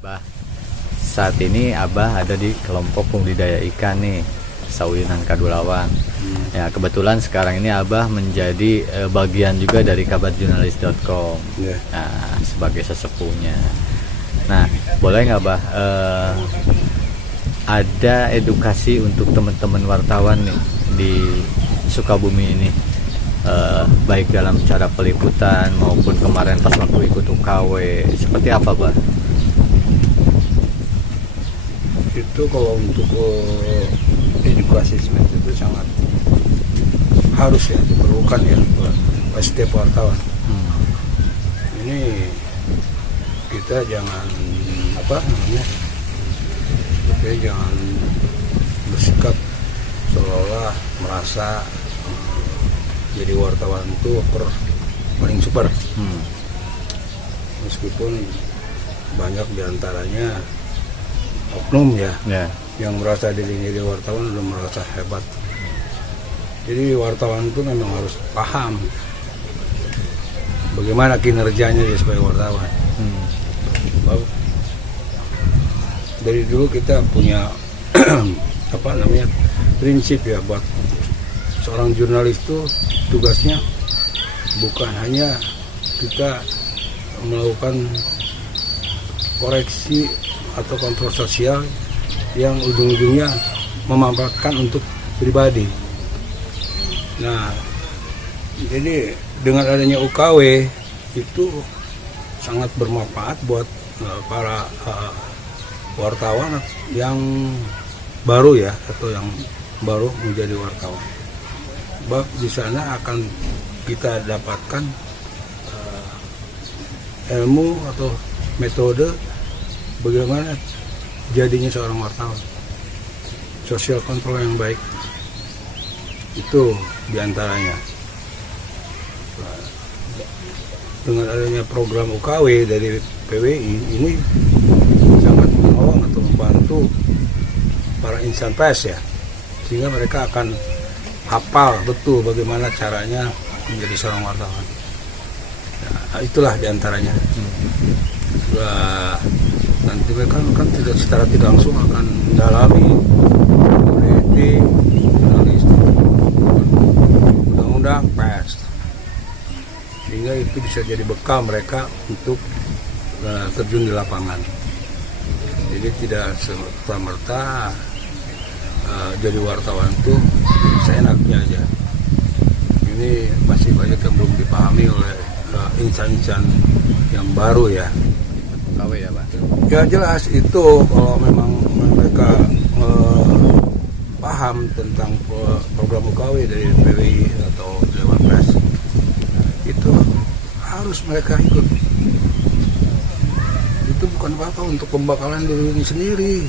Bah, saat ini Abah ada di kelompok budidaya ikan nih, Sawinan Kadulawang. Ya, kebetulan sekarang ini Abah menjadi bagian juga dari kabarjurnalis.com. Nah, sebagai sesepuhnya. Nah, boleh nggak Bah, ada edukasi untuk teman-teman wartawan nih di Sukabumi ini, baik dalam cara peliputan maupun kemarin pas waktu ikut UKW, seperti apa Bah? Itu kalau untuk edukasi seperti itu sangat harus ya, diperlukan ya buat setiap wartawan. Ini kita jangan kita jangan bersikap seolah-olah merasa jadi wartawan itu paling super. Meskipun banyak diantaranya oknum ya, yang merasa dirinya jadi wartawan udah merasa hebat. Jadi wartawan itu memang harus paham bagaimana kinerjanya dia sebagai wartawan. Dari dulu kita punya prinsip ya, buat seorang jurnalis itu tugasnya bukan hanya kita melakukan koreksi atau kontrol sosial yang ujung-ujungnya memanfaatkan untuk pribadi. Nah, jadi dengan adanya UKW itu sangat bermanfaat buat para wartawan yang baru ya, atau yang baru menjadi wartawan. Sebab di sana akan kita dapatkan ilmu atau metode bagaimana jadinya seorang wartawan, sosial kontrol yang baik, itu diantaranya. Dengan adanya program UKW dari PWI ini sangat menolong atau membantu para insan pers ya, sehingga mereka akan hafal betul bagaimana caranya menjadi seorang wartawan. Nah, itulah diantaranya. Nanti mereka kan secara tidak langsung akan mendalami meneliti undang-undang pers, sehingga itu bisa jadi bekal mereka untuk terjun di lapangan. Jadi tidak serta-merta jadi wartawan itu seenaknya aja. Ini masih banyak yang belum dipahami oleh insan-insan yang baru ya. UKW ya Pak? Ya jelas itu, kalau memang mereka paham tentang program UKW dari PWI atau Dewan Pers, itu harus mereka ikut. Itu bukan apa-apa untuk pembekalan diri sendiri.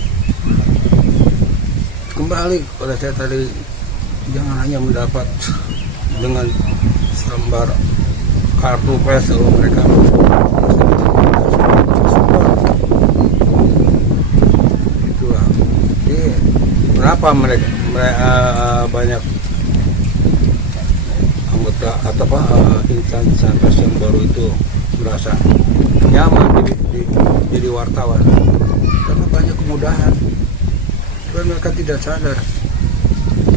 Kembali pada saya tadi, jangan hanya mendapat dengan selembar kartu pers kalau mereka itulah. Jadi kenapa mereka banyak anggota atau insan pers yang baru itu merasa nyaman jadi wartawan? Karena banyak kemudahan. Dan mereka tidak sadar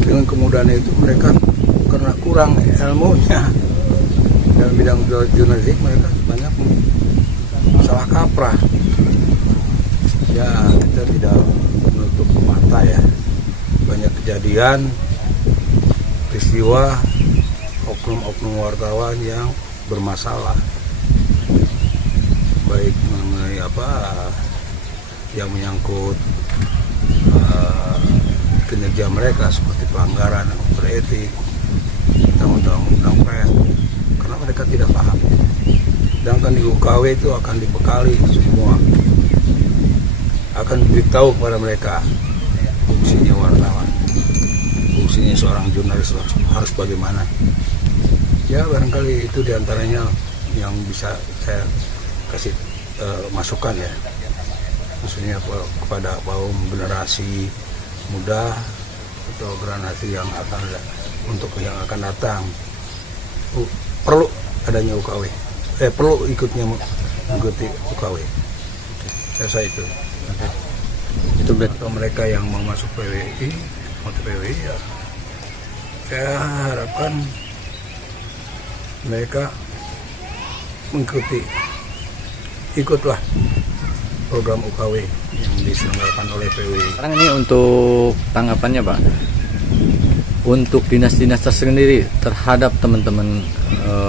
dengan kemudahan itu mereka karena kurang ilmunya dalam bidang jurnalistik, mereka banyak salah kaprah. Ya, kita tidak menutup mata ya, banyak kejadian peristiwa oknum-oknum wartawan yang bermasalah, baik mengenai yang menyangkut kinerja mereka seperti pelanggaran beretik tentang undang-undang pers, karena mereka tidak paham. Sedangkan di UKW itu akan dibekali semua, akan diberitahu kepada mereka fungsinya wartawan, fungsinya seorang jurnalis harus bagaimana. Ya barangkali itu diantaranya yang bisa saya kasih masukan ya, maksudnya kepada kaum generasi muda atau generasi yang akan datang, perlu adanya UKW, perlu mengikuti UKW. Saya rasa itu. Oke. Itu berarti Atau mereka yang mau masuk PWI, ya saya harapkan mereka ikutlah program UKW yang diselenggarakan oleh PWI. sekarang ini untuk tanggapannya Pak, untuk dinas-dinas tersendiri terhadap teman-teman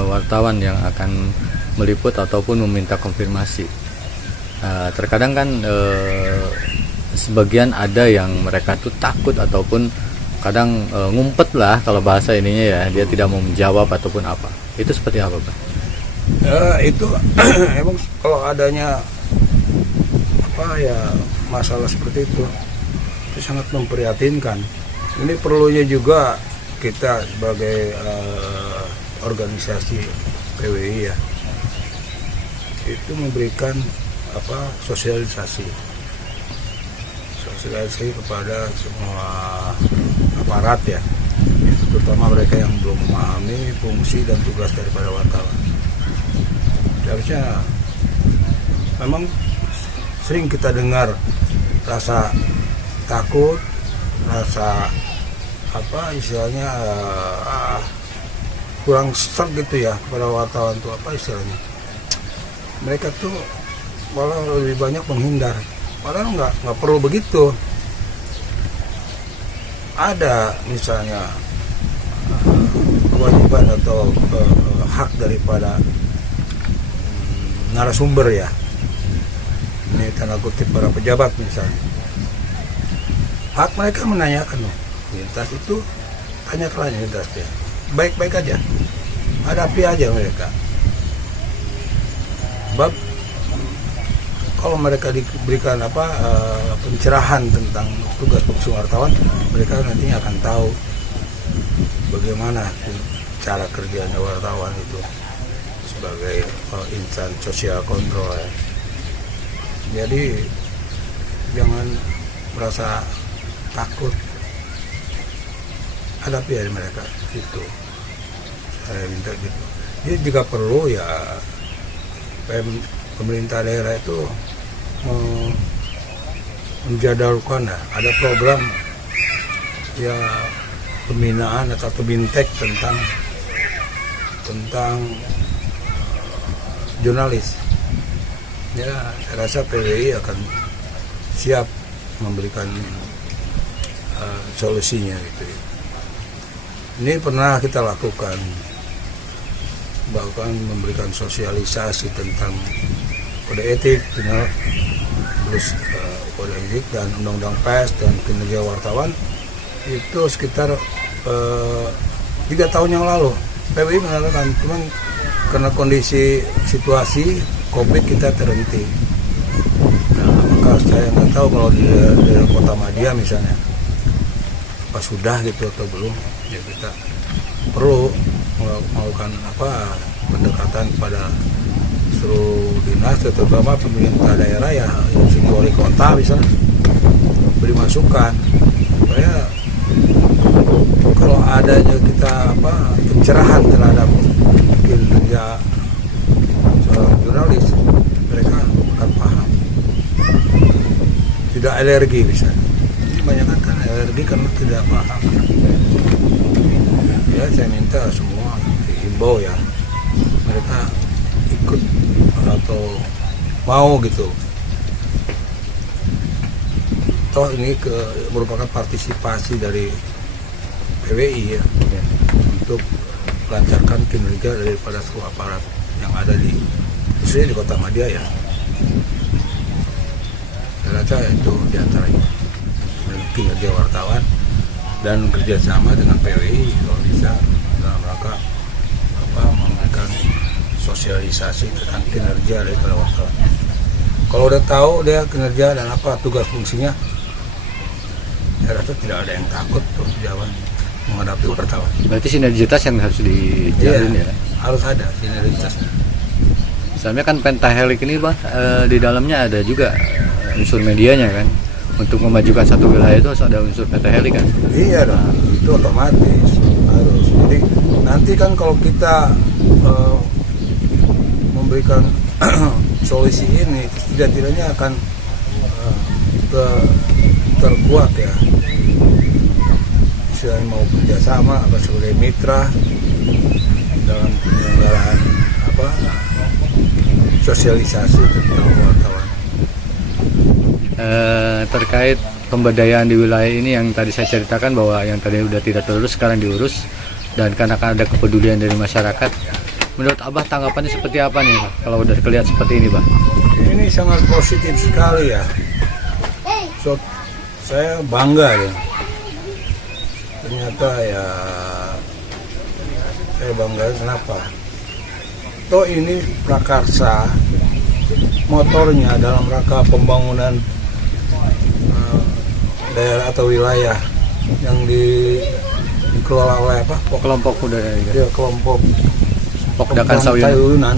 wartawan yang akan meliput ataupun meminta konfirmasi. Terkadang kan sebagian ada yang mereka tuh takut ataupun kadang ngumpet lah kalau bahasa ininya ya, dia tidak mau menjawab ataupun apa. Itu seperti apa Pak? Itu emang kalau adanya masalah seperti itu sangat memprihatinkan. Ini perlunya juga kita sebagai organisasi PWI ya, itu memberikan sosialisasi kepada semua aparat ya, terutama mereka yang belum memahami fungsi dan tugas daripada wartawan. Harusnya memang sering kita dengar rasa takut, rasa istilahnya kurang serg gitu ya kepada wartawan tuh istilahnya. Mereka tuh malah lebih banyak menghindar. Padahal nggak perlu begitu. Ada misalnya kewajiban atau hak daripada narasumber ya. Ini tanda kutip para pejabat misalnya. Hak mereka menanyakan loh. Lintas itu tanyakan lintas ya. Baik-baik aja. Hadapi aja mereka. Sebab kalau mereka diberikan pencerahan tentang tugas fungsi wartawan, mereka nantinya akan tahu bagaimana cara kerjanya wartawan itu sebagai insan sosial kontrol ya. Jadi jangan merasa takut, hadapi aja mereka itu. Saya minta gitu. Jadi jika perlu ya pemerintah daerah itu menjadwalkan ada program ya pembinaan atau bintek tentang jurnalis. Ya, saya rasa PWI akan siap memberikan solusinya gitu. Ini pernah kita lakukan, bahkan memberikan sosialisasi tentang kode etik, terus kode etik dan undang-undang pers dan kinerja wartawan itu sekitar 3 tahun yang lalu. PWI mengatakan, cuman karena kondisi situasi COVID kita terhenti. Nah, maka saya nggak tahu kalau di daerah Kota Madia misalnya apa sudah gitu atau belum. Ya kita perlu melakukan pendekatan kepada seluruh dinas, terutama pemerintah daerah ya, yang wali kota misalnya, beri masukan supaya kalau adanya kita pencerahan terhadap kinerja seorang jurnalis, mereka akan paham, tidak alergi misalnya. Banyak kan alergi karena tidak paham. Ya saya minta semua himbau ya, mereka ikut atau mau gitu. Toh ini merupakan partisipasi dari PWI ya, untuk melancarkan kinerja daripada seluruh aparat yang ada khususnya di Kota Madia ya. Saya rasa itu diantaranya kinerja wartawan dan kerjasama dengan PWI kalau bisa dalam rangka memberikan sosialisasi tentang kinerja daripada wartawan. Kalau udah tahu dia kinerja dan tugas fungsinya, saya rasa tidak ada yang takut untuk jalan menghadapi wartawan. Berarti sinergitas yang harus dijalin ya? Harus ada sinergitasnya. Misalnya kan pentahelik ini Pak, di dalamnya ada juga unsur medianya kan. Untuk memajukan satu wilayah itu harus ada unsur pentahelik kan? Iya dong, itu otomatis harus. Jadi nanti kan kalau kita memberikan solusi ini, tidak-tidaknya akan terkuat ya, misalnya mau kerjasama atau sebagai mitra dalam penyelenggaraan sosialisasi tentang wartawan. Terkait pemberdayaan di wilayah ini yang tadi saya ceritakan bahwa yang tadi udah tidak terurus sekarang diurus, dan karena ada kepedulian dari masyarakat, menurut Abah tanggapannya seperti apa nih Pak? Kalau udah kelihatan seperti ini Pak? Ini sangat positif sekali ya. So, saya bangga ya. Ternyata ya saya bangga kenapa? Toh ini prakarsa motornya dalam rangka pembangunan daerah atau wilayah yang dikelola oleh Kelompok muda ya, kelompok Pokdakan Sawyunan.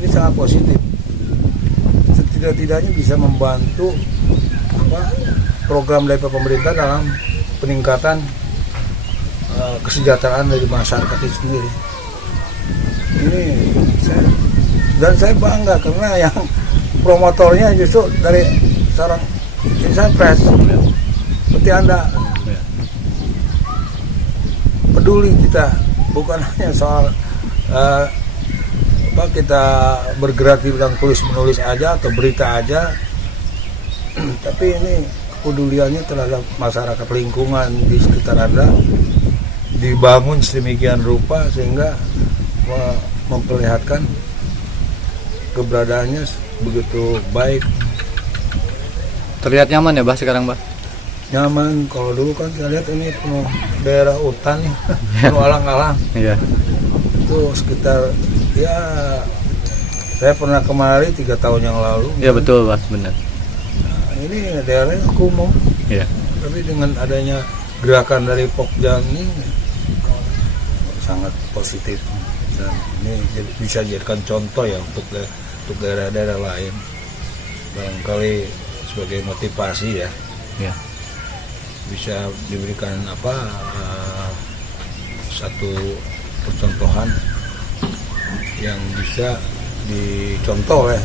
Ini sangat positif. Setidak-tidaknya bisa membantu program dari pemerintah dalam peningkatan kesejahteraan dari masyarakat itu sendiri. Saya bangga karena yang promotornya justru dari seorang insan pers seperti Anda. Peduli kita, bukan hanya soal kita bergerak di bidang tulis menulis aja atau berita aja, tapi ini kepeduliannya terhadap masyarakat lingkungan di sekitar Anda dibangun sedemikian rupa sehingga memperlihatkan keberadaannya begitu baik. Terlihat nyaman ya Bah sekarang Bah? Nyaman. Kalau dulu kan saya lihat ini penuh daerah hutan nih, penuh alang-alang. Iya. Itu sekitar ya, saya pernah kemari 3 tahun yang lalu. Iya betul Bah, benar. Nah, ini daerahnya kumuh. Iya. Tapi dengan adanya gerakan dari Pokja ini sangat positif, dan ini bisa dijadikan contoh ya untuk daerah-daerah lain, barangkali sebagai motivasi ya. Iya. Bisa diberikan satu percontohan yang bisa dicontoh oleh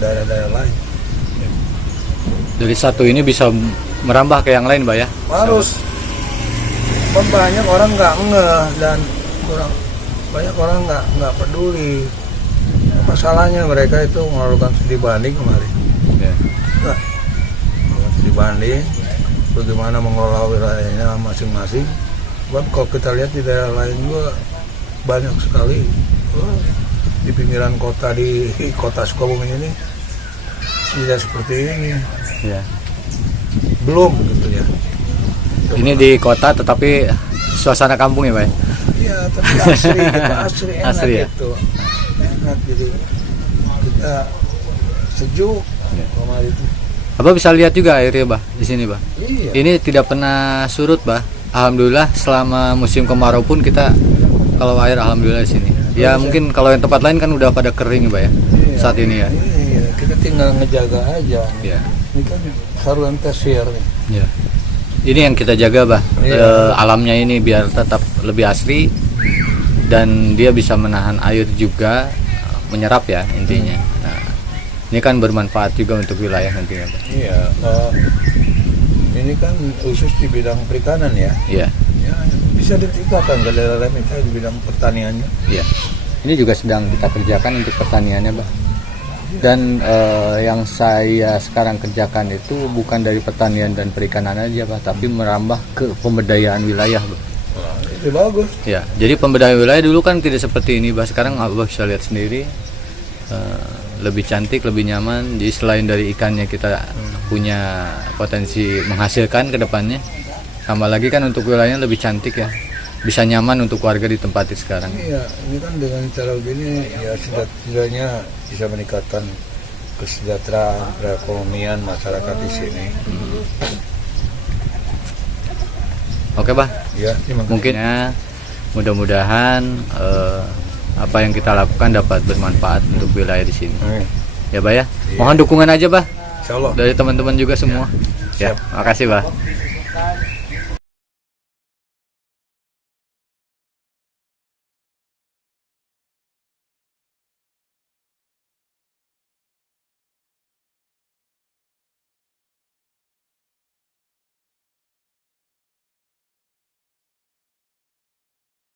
daerah-daerah lain. Dari satu ini bisa merambah ke yang lain Bah ya? Harus. Banyak orang nggak ngeh dan banyak orang nggak peduli. Masalahnya mereka itu melakukan studi banding kemarin. Ya. Nah, studi banding bagaimana mengelola wilayahnya masing-masing. Kalau kita lihat di daerah lain juga banyak sekali di pinggiran kota, di kota Sukabumi ini tidak seperti ini. Ya. Belum gitu ya. Ini di kota tetapi suasana kampung ya Pak? Iya, tapi asri gitu, enak Asri ya? gitu. Enak gitu. Kita sejuk kemarin itu. Abah bisa lihat juga airnya Bah di sini Bah. Iya. Ini tidak pernah surut Bah. Alhamdulillah selama musim kemarau pun kita kalau air alhamdulillah di sini. Ya mungkin kalau yang tempat lain kan udah pada kering Bah ya. Iya, saat ini ya. Iya, kita tinggal ngejaga aja. Iya. Ini kan saluran tersier nih. Iya. Ini yang kita jaga Bah. Iya. Alamnya ini biar tetap lebih asri dan dia bisa menahan air juga, menyerap ya intinya. Nah, ini kan bermanfaat juga untuk wilayah nantinya Bah. Iya. Ini kan khusus di bidang perikanan ya. Iya. Ya, bisa ditingkatkan ke daerah lain misalnya di bidang pertaniannya. Iya. Ini juga sedang kita kerjakan untuk pertaniannya Bah. Dan yang saya sekarang kerjakan itu bukan dari pertanian dan perikanan aja Pak, tapi merambah ke pemberdayaan wilayah Pak. Wah, itu bagus. Ya, jadi pemberdayaan wilayah dulu kan tidak seperti ini Pak. Sekarang Abah bisa lihat sendiri, lebih cantik, lebih nyaman. Jadi selain dari ikannya kita punya potensi menghasilkan ke depannya, tambah lagi kan untuk wilayahnya lebih cantik ya. Bisa nyaman untuk warga ditempati sekarang. Iya, ini kan dengan cara begini ya setidaknya bisa meningkatkan kesejahteraan perekonomian masyarakat di sini. Oke Bah. Ya, Mungkin ya, mudah-mudahan apa yang kita lakukan dapat bermanfaat untuk wilayah di sini. Ya Bah ya. Iya. Mohon dukungan aja Bah Insya Allah. dari teman-teman juga semua. Ya, makasih Bah.